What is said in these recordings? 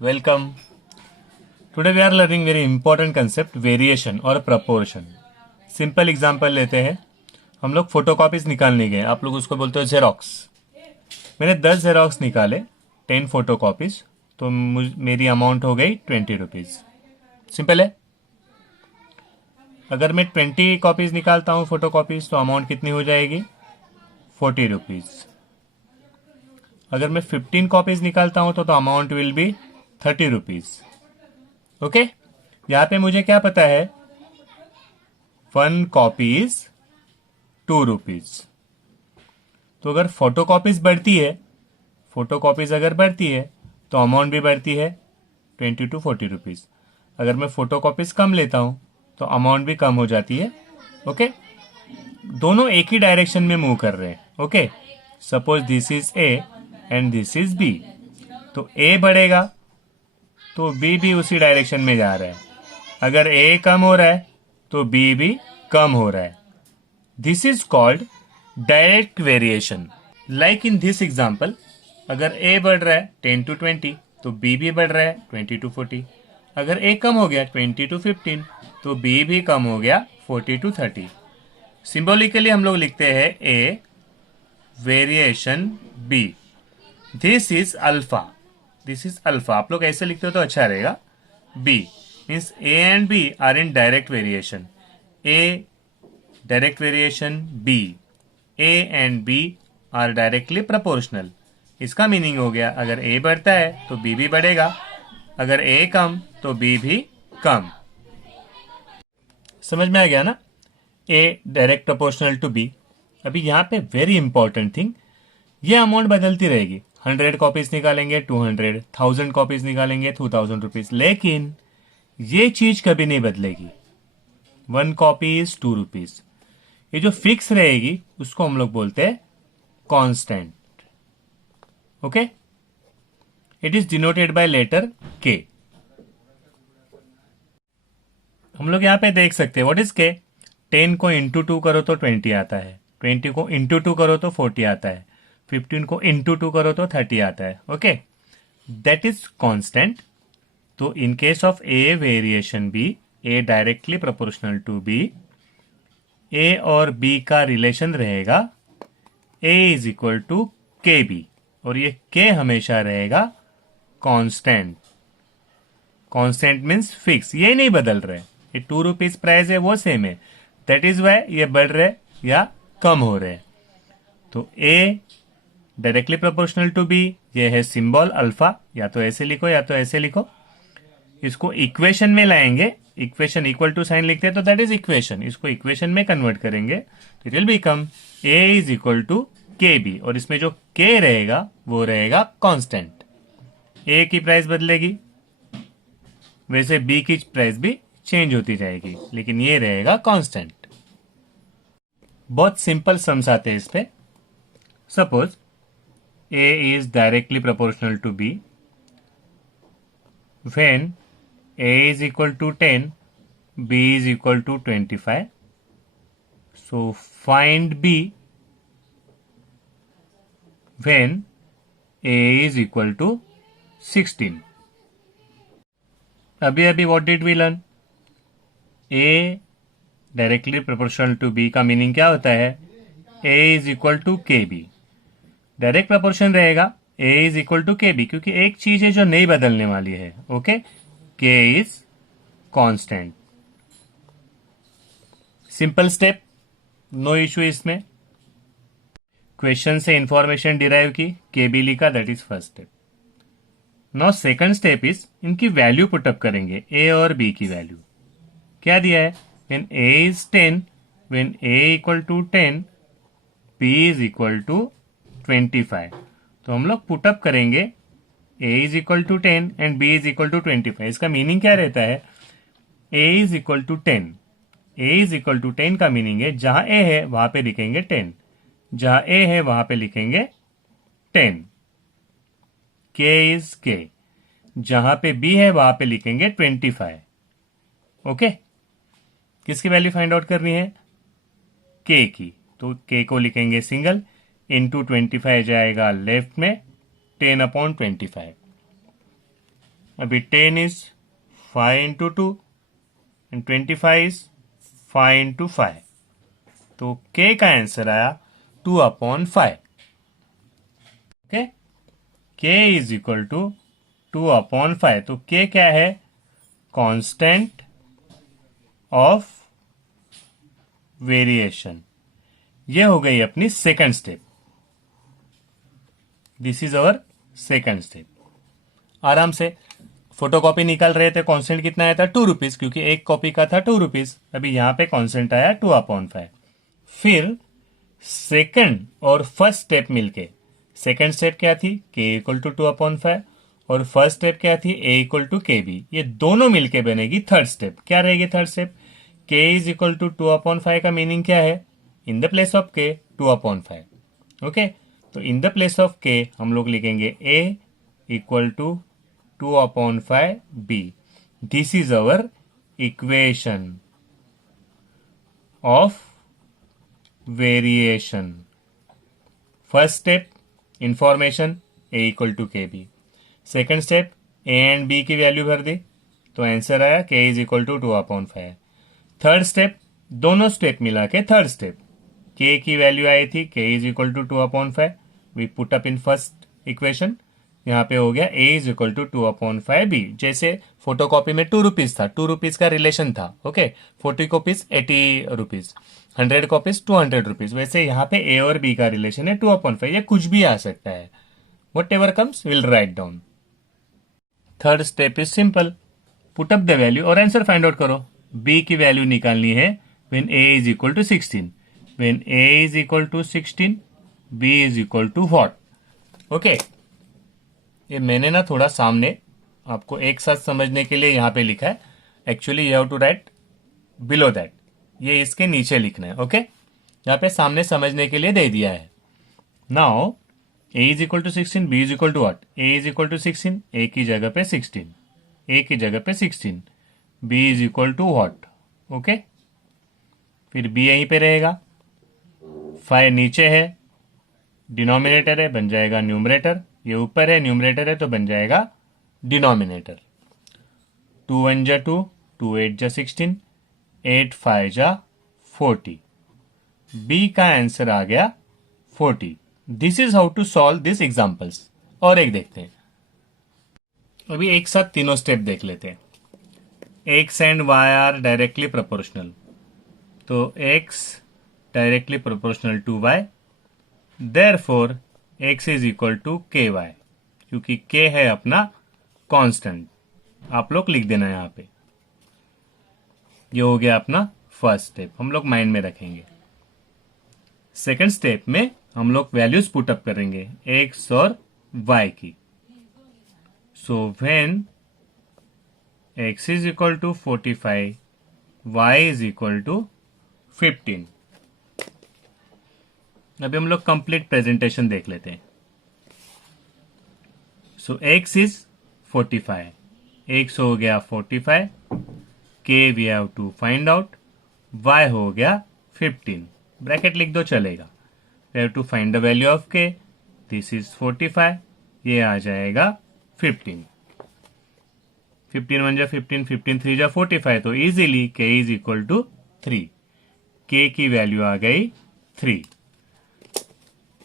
Welcome. Today we are learning very important concept variation और proportion. Simple example लेते हैं. हम लोग फोटोकॉपीज निकालने गए. आप लोग उसको बोलते हो जेरोक्स. मैंने 10 जेरोक्स निकाले, 10 फोटोकॉपीज, तो मेरी अमाउंट हो गई 20 रुपीज. सिंपल है. अगर मैं 20 कॉपीज निकालता हूँ फोटोकॉपीज तो अमाउंट कितनी हो जाएगी? 40 रुपीज. अगर मैं 15 कॉपीज निकालता हूँ तो amount will be 30 rupees. Okay. यहाँ पे मुझे क्या पता है? 1 कॉपी इज 2 रुपीज. तो अगर फोटोकॉपीज बढ़ती है, फोटोकॉपीज अगर बढ़ती है तो अमाउंट भी बढ़ती है, 20 to 40 रुपीज. अगर मैं फोटोकॉपीज कम लेता हूँ तो अमाउंट भी कम हो जाती है. ओके. दोनों एक ही डायरेक्शन में मूव कर रहे हैं. Okay. Suppose this is A and this is B. तो ए बढ़ेगा तो बी भी उसी डायरेक्शन में जा रहा है. अगर ए कम हो रहा है तो बी भी कम हो रहा है. This is called direct variation. Like in this example, अगर ए बढ़ रहा है 10 to 20 तो बी भी बढ़ रहा है 20 to 40. अगर ए कम हो गया 20 to 15 तो बी भी कम हो गया 40 to 30. सिंबॉलिकली हम लोग लिखते हैं A variation B. This is alpha. This is alpha. आप लोग ऐसे लिखते हो तो अच्छा रहेगा. B means A and B are in direct variation. A direct variation, B. A and B are directly proportional. इसका मीनिंग हो गया अगर ए बढ़ता है तो बी भी बढ़ेगा, अगर ए कम तो बी भी कम. समझ में आ गया ना? ए डायरेक्ट प्रोपोर्शनल टू बी. अभी यहाँ पे वेरी इंपॉर्टेंट थिंग, ये अमाउंट बदलती रहेगी. 100 कॉपीज निकालेंगे 200, 1000 कॉपीज निकालेंगे 2000 रुपीज, लेकिन ये चीज कभी नहीं बदलेगी. 1 कॉपी इज 2 रुपीज. ये जो फिक्स रहेगी उसको हम लोग बोलते हैं constant. Okay. It is denoted by letter K. हम लोग यहां पे देख सकते हैं व्हाट इज के. 10 को इंटू 2 करो तो 20 आता है, 20 को इंटू 2 करो तो 40 आता है, 15 को इंटू 2 करो तो 30 आता है. ओके. That is constant. तो in case of A variation B, A directly proportional to B, A और बी का रिलेशन रहेगा A is equal to K B, और ये के हमेशा रहेगा कांस्टेंट. कांस्टेंट मीन्स फिक्स, ये नहीं बदल रहे. ये 2 रुपीज प्राइस है वो सेम है. दैट इज वाई ये बढ़ रहे या कम हो रहे. तो ए डायरेक्टली प्रोपोर्शनल टू बी, ये है सिंबल अल्फा. या तो ऐसे लिखो या तो ऐसे लिखो. इसको इक्वेशन में लाएंगे. इक्वेशन इक्वल टू साइन लिखते हैं तो दैट इज इक्वेशन. इसको इक्वेशन में कन्वर्ट करेंगे तो it will become A is equal to K B, और इसमें जो के रहेगा वो रहेगा कांस्टेंट. ए की प्राइस बदलेगी, वैसे बी की प्राइस भी चेंज होती जाएगी, लेकिन ये रहेगा कांस्टेंट. बहुत सिंपल सम्स आते हैं इस पे. Suppose A is directly proportional to B when a is equal to 10, b is equal to 25. So find b when a is equal to 16. अभी what did we learn? a directly proportional to b का meaning क्या होता है? a is equal to kb. Direct proportion रहेगा a is equal to kb, क्योंकि एक चीज है जो नहीं बदलने वाली है. Okay. K is constant. Simple step, no issue इसमें. क्वेश्चन से इंफॉर्मेशन डिराइव की, के बी लिखा, that is first step. Now second step is इनकी वैल्यू पुटअप करेंगे, ए और बी की वैल्यू. क्या दिया है? When A is 10, when A equal to 10, B is equal to 25. तो हम लोग पुटअप करेंगे a is equal to 10 and b is equal to 25. इसका मीनिंग क्या रहता है? a is equal to 10. a is equal to 10 का मीनिंग है जहां a है वहां पे लिखेंगे 10, जहां a है वहां पे लिखेंगे 10. k is k. जहां पे b है वहां पे लिखेंगे 25. ओके. किसकी वैल्यू फाइंड आउट करनी है? k की. तो k को लिखेंगे सिंगल, इंटू 25 जाएगा लेफ्ट में, 10/25. अभी 10 is 5 into 2 and 25 is 5 into 5, तो k का आंसर आया 2/5. Okay, k is equal to 2/5. तो k क्या है? Constant of variation. ये हो गई अपनी second step. This is our second step. आराम से फोटोकॉपी निकाल रहे थे. कांस्टेंट कितना आया था? 2 रुपीज, क्योंकि एक कॉपी का था 2 रुपीज. अभी यहां पे कांस्टेंट आया 2/5. फिर सेकंड और फर्स्ट स्टेप मिलके, सेकंड स्टेप क्या थी? k इक्वल टू 2/5, और फर्स्ट स्टेप क्या थी? a equal to K B. ये दोनों मिलके बनेगी थर्ड स्टेप. क्या रहेगी third step? k is equal to 2/5 का मीनिंग क्या है? In the place of k 2/5. Okay, तो in the place of k हम लोग लिखेंगे a equal to 2/5 b. This is our equation of variation. First step information a equal to K B. Second step a and b की value भर दी, तो answer आया k is equal to 2/5. Third step, दोनों step मिला के third step, k की value आई थी k is equal to 2/5. We put up in first equation. यहाँ पे हो गया a is equal to 2/5 b. जैसे फोटोकॉपी में 2 रुपीज था, 2 रुपीज का रिलेशन था. Okay, 40 copies 80 rupees, 100 copies 200 rupees. वैसे यहाँ पे a और b का रिलेशन है 2/5. ये कुछ भी आ सकता है. Whatever comes will write down. Third step is simple. Put up the value और आंसर फाइंड आउट करो. b की वैल्यू निकालनी है when a is equal to 16. When a is equal to 16, b is equal to what? Okay, ये मैंने ना थोड़ा सामने आपको एक साथ समझने के लिए यहाँ पे लिखा है. Actually you have to write below that. ये इसके नीचे लिखना है. ओके, यहाँ पे सामने समझने के लिए दे दिया है. Now a is equal to 16, b is equal to what? a is equal to 16, a की जगह पे 16, a की जगह पे 16, b is equal to what? Okay, फिर b यहीं पे रहेगा, 5 नीचे है, डिनोमिनेटर है, बन जाएगा न्यूमरेटर. ये ऊपर है, न्यूमरेटर है, तो बन जाएगा डिनोमिनेटर. 2 1 जा 2, 2 8 जा 16, 8 5 जा 40. b का आंसर आ गया 40. This is how to solve this examples. और एक देखते हैं. अभी एक साथ तीनों स्टेप देख लेते हैं. x and y are directly proportional, तो x directly proportional to y, therefore x is equal to ky. क्योंकि k है अपना कांस्टेंट. आप लोग लिख देना यहां पे. ये हो गया अपना फर्स्ट स्टेप, हम लोग माइंड में रखेंगे. सेकंड स्टेप में हम लोग वैल्यूज पुट अप करेंगे x और y की. So when x is equal to 45, y is equal to 15. अभी हम लोग कंप्लीट प्रेजेंटेशन देख लेते हैं. सो x इज 45, x हो गया 45, k we have to find out, y हो गया 15. ब्रैकेट लिख दो चलेगा. We have to find the value of k. This is 45, ये आ जाएगा 15. 15 1 जा 15, 15 3 जा 45, तो easily k is equal to 3. k की वैल्यू आ गई 3.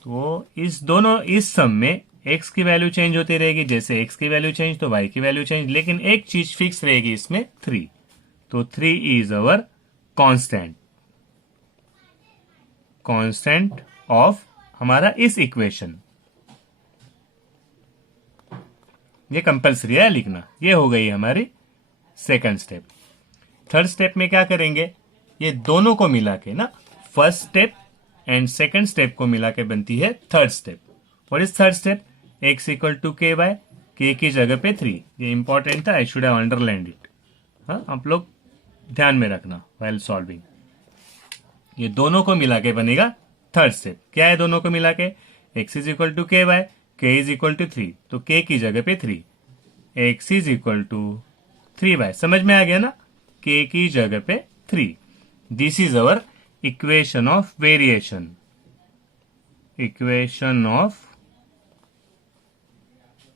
तो इस सम में x की वैल्यू चेंज होती रहेगी. जैसे x की वैल्यू चेंज तो y की वैल्यू चेंज, लेकिन एक चीज फिक्स रहेगी इसमें, 3. तो 3 इज अवर कांस्टेंट ऑफ हमारा इस इक्वेशन. ये कंपल्सरी है लिखना. ये हो गई हमारी सेकंड स्टेप. थर्ड स्टेप में क्या करेंगे? ये दोनों को मिला के ना, first step and second step को मिला के बनती है third step. What is third step? x equal to k y, k की जगह पे 3. ये इंपॉर्टेंट था, I should have underlined it. हाँ, आप लोग ध्यान में रखना व्हाइल सॉल्विंग. ये दोनों को मिला के बनेगा थर्ड स्टेप. क्या है दोनों को मिला के? x is equal to k y, k is equal to 3, तो k की जगह पे 3, x is equal to 3 y. समझ में आ गया ना? k की जगह पे 3. This is our equation of variation. Equation of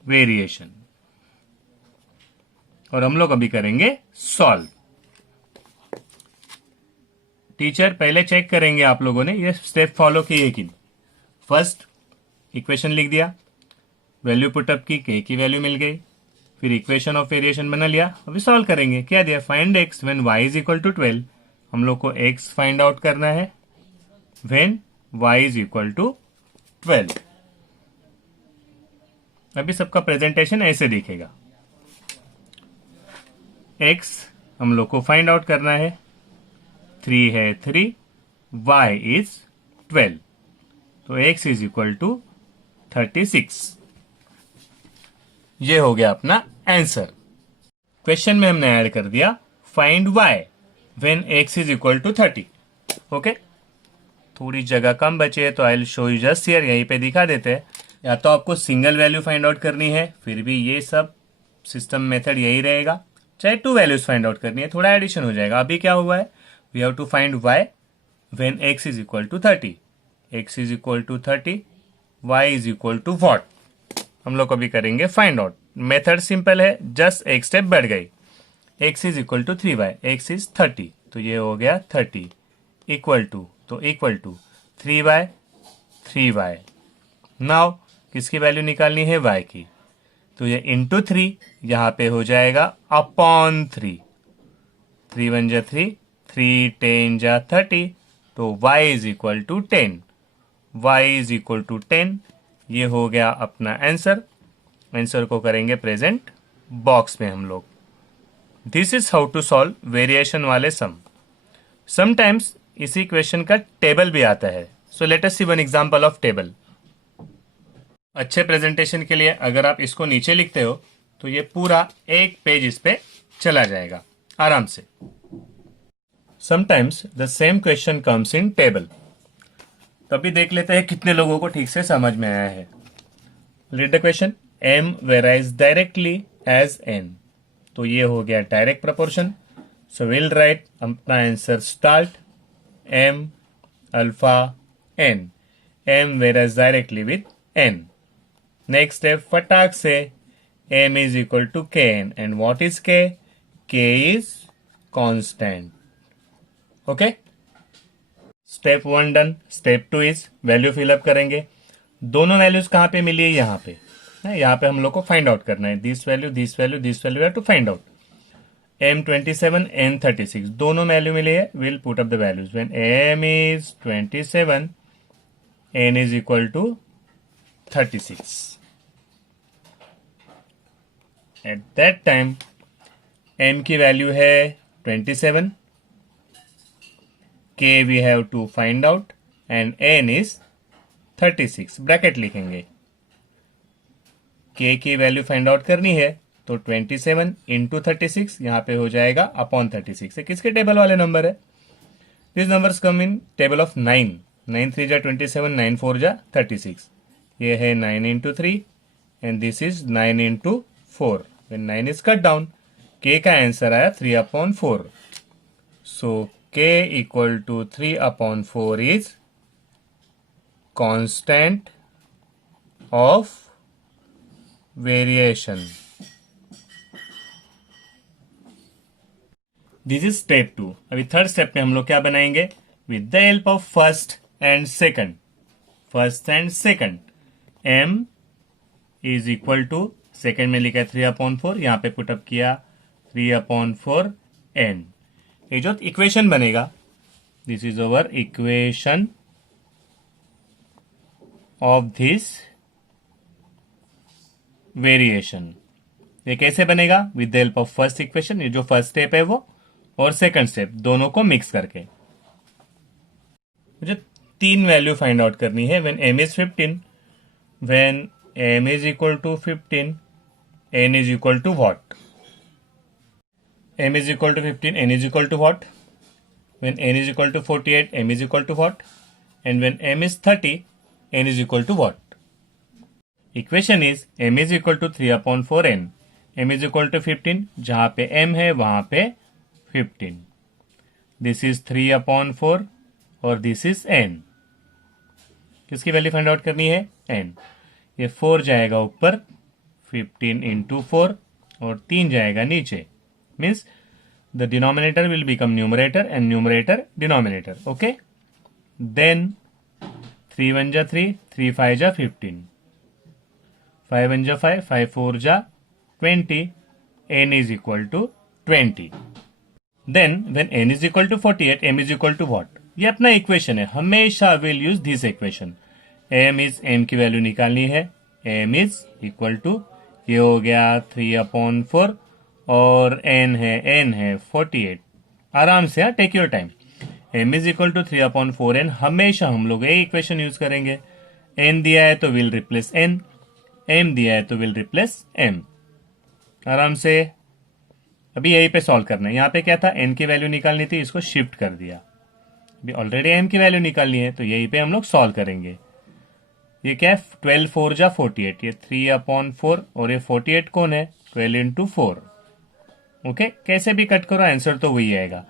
variation. और हम लोग अभी करेंगे सॉल्व। टीचर पहले चेक करेंगे आप लोगों ने ये स्टेप फॉलो किए कि फर्स्ट इक्वेशन लिख दिया, वैल्यू पुटअप की, के की वैल्यू मिल गई, फिर इक्वेशन ऑफ वेरिएशन बना लिया। अभी सॉल्व करेंगे। क्या दिया, find x when y is equal to 12। हम लोग को x फाइंड आउट करना है when y is equal to 12। अभी सबका प्रेजेंटेशन ऐसे दिखेगा। x हम लोग को फाइंड आउट करना है, 3 है 3, y इज 12, तो x इज इक्वल टू 36। ये हो गया अपना आंसर। क्वेश्चन में हमने ऐड कर दिया find y when x is equal to 30। Okay, थोड़ी जगह कम बची है तो I will show you just here, यहीं पे दिखा देते हैं। या तो आपको सिंगल वैल्यू फाइंड आउट करनी है, फिर भी ये सब सिस्टम मेथड यही रहेगा, चाहे 2 वैल्यूज फाइंड आउट करनी है, थोड़ा एडिशन हो जाएगा। अभी क्या हुआ है, we have to find y when x is equal to 30। x is equal to 30, y is equal to what, हम लोग अभी करेंगे फाइंड आउट। मेथड सिंपल है, जस्ट एक स्टेप बढ़ गई। x is equal to 3y, x is 30, तो ये हो गया 30 इक्वल टू, तो equal to 3y 3y। Now किसकी वैल्यू निकालनी है, y की, तो ये इंटू 3 यहां पे हो जाएगा अपॉन 3, 3 1 जा 3, 3 10 जा 30, तो y is equal to 10, y is equal to 10। ये हो गया अपना आंसर। आंसर को करेंगे प्रेजेंट बॉक्स में हम लोग। This is how to solve variation वाले सम। समटाइम्स इसी क्वेश्चन का टेबल भी आता है, so let us see one example of table. अच्छे प्रेजेंटेशन के लिए अगर आप इसको नीचे लिखते हो तो ये पूरा एक पेज इस पे चला जाएगा आराम से। Sometimes the same question comes in table. तभी देख लेते हैं कितने लोगों को ठीक से समझ में आया है। Read the question, m varies directly as n, तो ये हो गया direct proportion. So will write अपना answer start m alpha n, m varies directly with n। Next step फटाक से m is equal to K N, and what is k, k is constant. Okay, step 1 done. Step 2 is value fill up करेंगे। दोनों values कहां पे मिली है, यहाँ पे है, यहाँ पे हम लोग को फाइंड आउट करना है। This value this value this value है to find out. m 27 n 36 दोनों वैल्यू मिली है, will put up the values when m is 27, n is equal to 36। At that time m की वैल्यू है 27, k we have to find out, and n is 36। Bracket लिखेंगे, k की value find out करनी है तो 27 into 36 यहाँ पे हो जाएगा अपॉन 36। किसके टेबल वाले नंबर है, this numbers come in table of 9, 9 3 जा 27, 9 4 जा 36। ये है 9 into 3 and this is 9 into 4। When 9 is cut down, k का आंसर आया 3 upon 4। So k equal to 3 upon 4 is constant of variation. This is step 2। अभी third step में हम लोग क्या बनाएंगे, with the help of first and second. First and second, m is equal to, second में लिखा है 3 अपॉन 4, यहां पे पुटअप किया 3 अपॉन 4 n। ये जो इक्वेशन बनेगा, this is our equation of this variation. ये कैसे बनेगा, with the help of first equation, ये जो फर्स्ट स्टेप है वो, और सेकंड स्टेप, दोनों को मिक्स करके। मुझे 3 वैल्यू फाइंड आउट करनी है। When m is 15, when m is equal to 15, n is equal to what, m is equal to 15, n is equal to what? When n is equal to 48, m is equal to what? And when m is 30, n is equal to what? Equation is m is equal to 3 upon 4n. m is equal to 15, जहां पे m है वहां पे 15. This is 3 upon 4 और this is n. किसकी value find out करनी है, n। ये 4 जाएगा ऊपर, 15 इंटू 4 और 3 जाएगा नीचे, means the denominator will become numerator and numerator denominator. Okay, then 3 1 जा 3, 3 5 जा 15, 5 1 जा 5, 5 4 जा 20, n is equal to 20. Then when n is equal to 48, m is equal to what? ये अपना इक्वेशन है, हमेशा will use this equation. m की value निकालनी है. m इज इक्वल टू, ये हो गया 3/4 और n है 48. आराम से, take your time. m is equal to 3/4n. हमेशा हम लोग ये इक्वेशन यूज करेंगे. n दिया है तो विल रिप्लेस n, m दिया है तो विल रिप्लेस m. आराम से अभी यहीं पे सॉल्व करना है. यहाँ पे क्या था, n की वैल्यू निकालनी थी, इसको शिफ्ट कर दिया. अभी ऑलरेडी m की वैल्यू निकालनी है तो यहीं पे हम लोग सॉल्व करेंगे. ये क्या है, 12 4 जा 48, ये 3/4 और ये 48 कौन है, 12 इंटू 4. ओके, कैसे भी कट करो आंसर तो वही आएगा.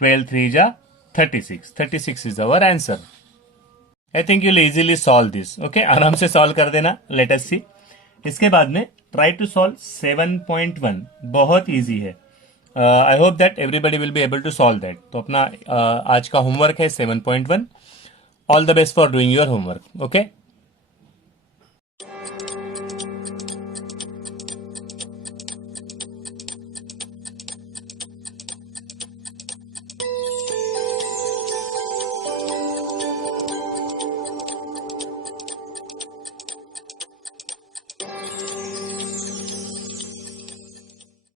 12 3 जा 36, 36 is our answer. I think you will easily solve this. Okay, आराम से सॉल्व कर देना. लेट अस सी. इसके बाद में ट्राई टू सॉल्व 7.1. बहुत इजी है. I hope that everybody will be able to solve that. तो अपना आज का होमवर्क है 7.1. All the best for doing your homework. Okay.